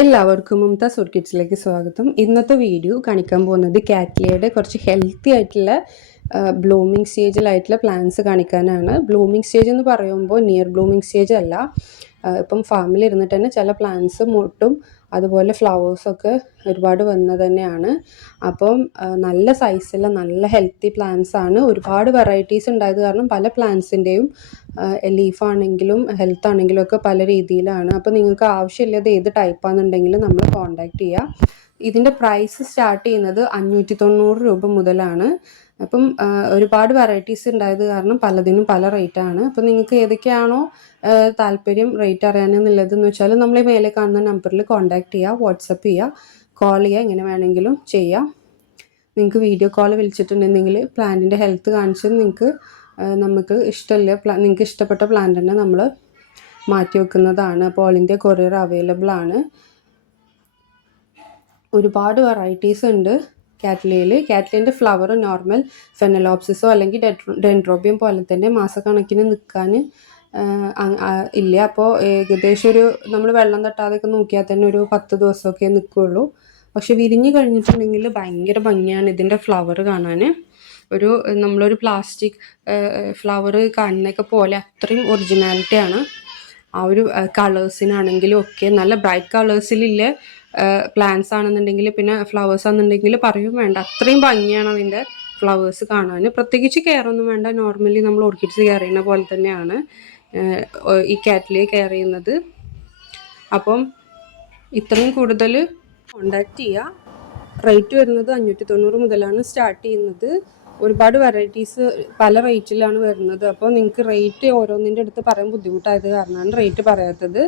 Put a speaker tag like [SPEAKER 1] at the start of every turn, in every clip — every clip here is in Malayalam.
[SPEAKER 1] എല്ലാവർക്കും മുംതാസ് ഓർക്കിഡ്സിലേക്ക് സ്വാഗതം. ഇന്നത്തെ വീഡിയോ കാണിക്കാൻ പോകുന്നത് കാറ്റ്ലിയയുടെ കുറച്ച് ഹെൽത്തി ആയിട്ടുള്ള ബ്ലൂമിങ് സ്റ്റേജിലായിട്ടുള്ള പ്ലാന്റ്സ് കാണിക്കാനാണ്. ബ്ലൂമിങ് സ്റ്റേജ് എന്ന് പറയുമ്പോൾ നിയർ ബ്ലൂമിങ് സ്റ്റേജ് അല്ല. ഇപ്പം ഫാമിൽ ഇരുന്നിട്ട് തന്നെ ചില പ്ലാന്റ്സ് മുട്ടും അതുപോലെ ഫ്ലവേഴ്സൊക്കെ ഒരുപാട് വന്നത് തന്നെയാണ്. അപ്പം നല്ല സൈസുള്ള നല്ല ഹെൽത്തി പ്ലാന്റ്സ് ആണ്. ഒരുപാട് വെറൈറ്റീസ് ഉണ്ടായത് കാരണം പല പ്ലാന്റ്സിന്റെയും ലീഫാണെങ്കിലും ഹെൽത്ത് ആണെങ്കിലും ഒക്കെ പല രീതിയിലാണ്. അപ്പോൾ നിങ്ങൾക്ക് ആവശ്യമില്ലാതെ ഏത് ടൈപ്പാണെന്നുണ്ടെങ്കിലും നമ്മൾ കോൺടാക്റ്റ് ചെയ്യുക ഇതിന്റെ പ്രൈസ് സ്റ്റാർട്ട് ചെയ്യുന്നത് അഞ്ഞൂറ്റി തൊണ്ണൂറ് രൂപ മുതലാണ്. അപ്പം ഒരുപാട് വെറൈറ്റീസ് ഉണ്ടായത് കാരണം പലതിനും പല റേറ്റ് ആണ്. അപ്പം നിങ്ങൾക്ക് ഏതൊക്കെയാണോ താല്പര്യം റേറ്റ് അറിയാനെന്നുള്ളതെന്ന് വെച്ചാൽ നമ്മൾ ഈ മേലെ കാണുന്ന നമ്പറിൽ കോൺടാക്ട് ചെയ്യുക വാട്സപ്പ് ചെയ്യുക കോൾ ചെയ്യുക എങ്ങനെ വേണമെങ്കിലും ചെയ്യാം. നിങ്ങൾക്ക് വീഡിയോ കോൾ വിളിച്ചിട്ടുണ്ടെങ്കിൽ പ്ലാന്റിന്റെ ഹെൽത്ത് കാണിച്ച് നിങ്ങൾക്ക് നമുക്ക് ഇഷ്ടമല്ല പ്ലാ നിങ്ങൾക്ക് ഇഷ്ടപ്പെട്ട പ്ലാന്റ് തന്നെ നമ്മൾ മാറ്റി വെക്കുന്നതാണ്. അപ്പോൾ ഓൾ ഇന്ത്യ കൊറിയർ അവൈലബിൾ ആണ്. ഒരുപാട് വെറൈറ്റീസ് ഉണ്ട്. കാറ്റ്ലിയയിൽ കാറ്റ്ലിയന്റെ ഫ്ലവർ നോർമൽ ഫെനലോപ്സിസോ അല്ലെങ്കിൽ ഡെൻഡ്രോബിയം പോലെ തന്നെ മാസക്കണക്കിന് നിൽക്കാൻ ഇല്ല. അപ്പോൾ ഏകദേശം ഒരു നമ്മൾ വെള്ളം തട്ടാതെയൊക്കെ നോക്കിയാൽ തന്നെ ഒരു പത്ത് ദിവസമൊക്കെ നിൽക്കുകയുള്ളൂ പക്ഷെ വിരിഞ്ഞ് കഴിഞ്ഞിട്ടുണ്ടെങ്കിൽ ഭയങ്കര ഭംഗിയാണ് ഇതിന്റെ ഫ്ലവർ കാണാൻ. ഒരു നമ്മളൊരു പ്ലാസ്റ്റിക് ഫ്ലവർ കാണുന്നതൊക്കെ പോലെ അത്രയും ഒറിജിനാലിറ്റിയാണ് ആ ഒരു കളേഴ്സിനാണെങ്കിലും ഒക്കെ നല്ല ബ്രൈറ്റ് കളേഴ്സിലില്ല പ്ലാന്റ്സ് ആണെന്നുണ്ടെങ്കിൽ പിന്നെ ഫ്ലവേഴ്സ് ആണെന്നുണ്ടെങ്കിൽ പറയും വേണ്ട. അത്രയും ഭംഗിയാണ് അതിന്റെ ഫ്ലവേഴ്സ് കാണാൻ പ്രത്യേകിച്ച് കെയർ ഒന്നും വേണ്ട. നോർമലി നമ്മൾ ഓർക്കിഡ്സ് കെയർ ചെയ്യുന്ന പോലെ തന്നെയാണ് ഈ കാറ്റിലെ കെയർ ചെയ്യുന്നത്. അപ്പം ഇത്രയും കൂടുതൽ കോണ്ടാക്ട് ചെയ്യുക റേറ്റ് വരുന്നത് അഞ്ഞൂറ്റി തൊണ്ണൂറ് മുതലാണ് സ്റ്റാർട്ട് ചെയ്യുന്നത്. ഒരുപാട് വെറൈറ്റീസ് പല റേറ്റിലാണ് വരുന്നത്. അപ്പോൾ നിങ്ങൾക്ക് റേറ്റ് ഓരോന്നിന്റെ അടുത്ത് പറയാൻ ബുദ്ധിമുട്ടായത് കാരണമാണ് റേറ്റ് പറയാത്തത്.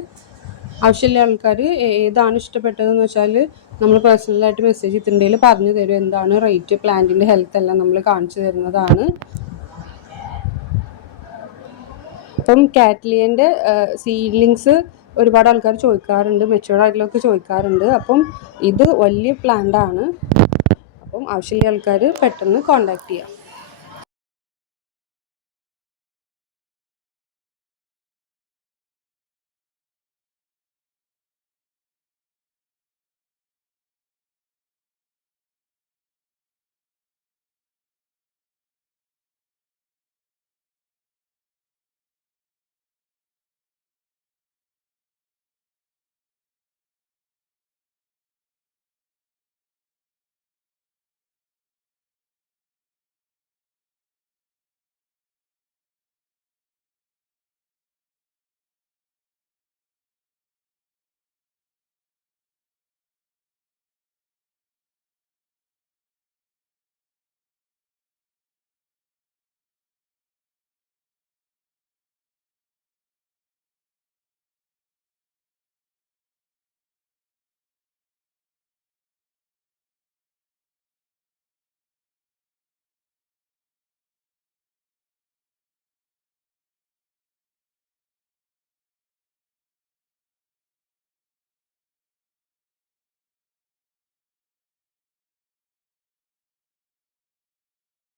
[SPEAKER 1] ആവശ്യമുള്ള ആൾക്കാർ ഏതാണ് ഇഷ്ടപ്പെട്ടതെന്ന് വെച്ചാൽ നമ്മൾ പേഴ്സണലായിട്ട് മെസ്സേജ് ഇത്തിണ്ടെങ്കിൽ പറഞ്ഞു തരും എന്താണ് റേറ്റ് പ്ലാന്റിന്റെ ഹെൽത്ത് എല്ലാം നമ്മൾ കാണിച്ചു തരുന്നതാണ്. അപ്പം കാറ്റ്ലിയന്റെ സീഡ്ലിങ്സ് ഒരുപാട് ആൾക്കാർ ചോദിക്കാറുണ്ട് മെച്ചുവേർഡ് ആയിട്ടുള്ളവർക്ക് ചോദിക്കാറുണ്ട്. അപ്പം ഇത് വലിയ പ്ലാന്റ് ആണ്. ആവശ്യമുള്ള ആൾക്കാർ പെട്ടെന്ന് കോണ്ടാക്ട് ചെയ്യാം.